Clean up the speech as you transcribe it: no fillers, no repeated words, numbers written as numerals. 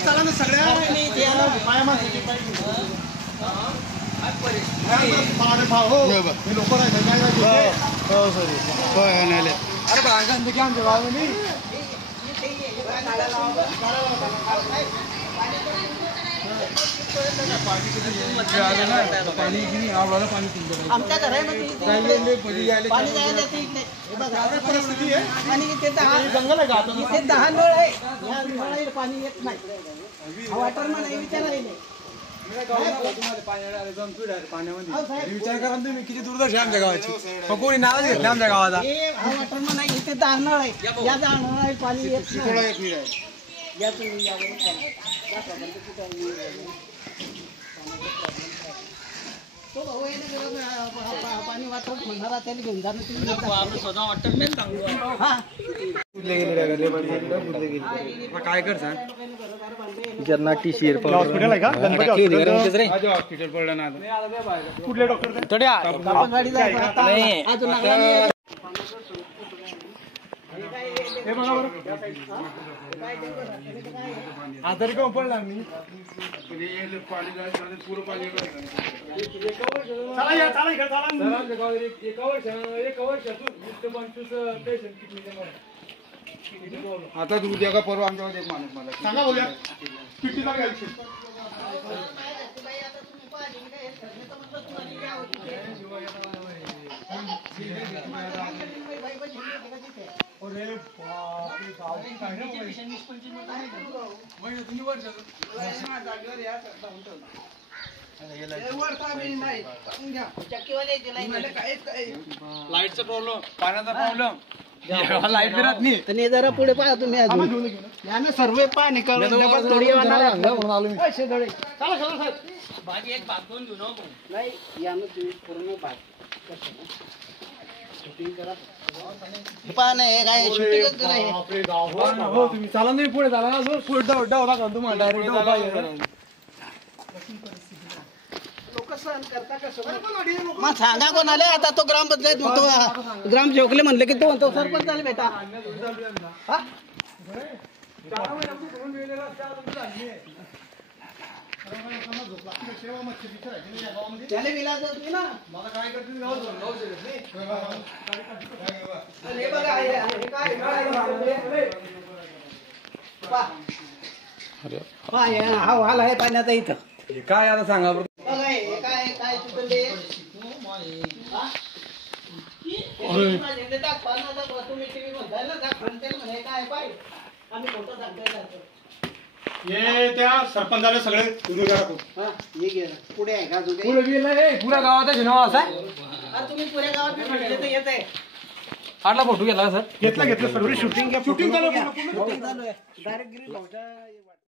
चला ना सगळ्या लोक अरे बागांचं की आमच्या गावामध्ये आमच्या घरामध्ये परिस्थिती आहे आणि जंगल आहे का इथे 10 नळ आहे पाणी येत नाही वॉटरमॅन आहे विचारायला विचार करा तुम्ही किती दूरदर्शी आमच्या गावाची कोणी नाव घेतलं आमच्या गावाचा हा वॉटरमॅन आहे इथे 10 नळ आहे या 10 नळ आहे पाणी येत नाही या तुम्ही तो भाऊ आहे ना पाणी वाटत म्हणणारा त्याला घेऊन जाणं तुम्ही स्वतः वॉटरमॅन सांगू हा काय कर सांग ज्यांना टीसीआर हॉस्पिटल आहे का हॉस्पिटल पडलं ना कुठले डॉक्टर आजारी का पडला मी पूर्ण पाणी आता उद्या का परवा आमच्याकडे एक माणूस मला सांगा बघूया पिट्टीला घ्यायची लाईटचा प्रॉब्लेम पाण्याचा प्रॉब्लेम लाईट बिरत नाही जरा पुढे पाहा तुम्ही अजून सर्व पाणी भाजी एक भाग दोन घेऊ नाही यानं तुम्ही पूर्ण भाग शूटिंग करा काय शूटिंगच हो तुम्ही चाला नाही पुढे झाला ना पुढे होता तुम्हाला डायरेक्ट मग सांगा कोणाला आता तो ग्रामपंचायत म्हणतो ग्राम जोगले म्हणले की तो म्हणतो सरपंच झाले बेटा त्याने विलाज होती ना मला काय करते हा वाल आहे पाण्याचा इथं काय आता सांगा काय चुकले त्या सरपंचाला सगळे पुढे आहे का पुऱ्या गावात नाव असा तुम्ही पुऱ्या गावात येत आहे आटला फोटो घेतला सर घेतला सर शूटिंग चालू आहे डायरेक्ट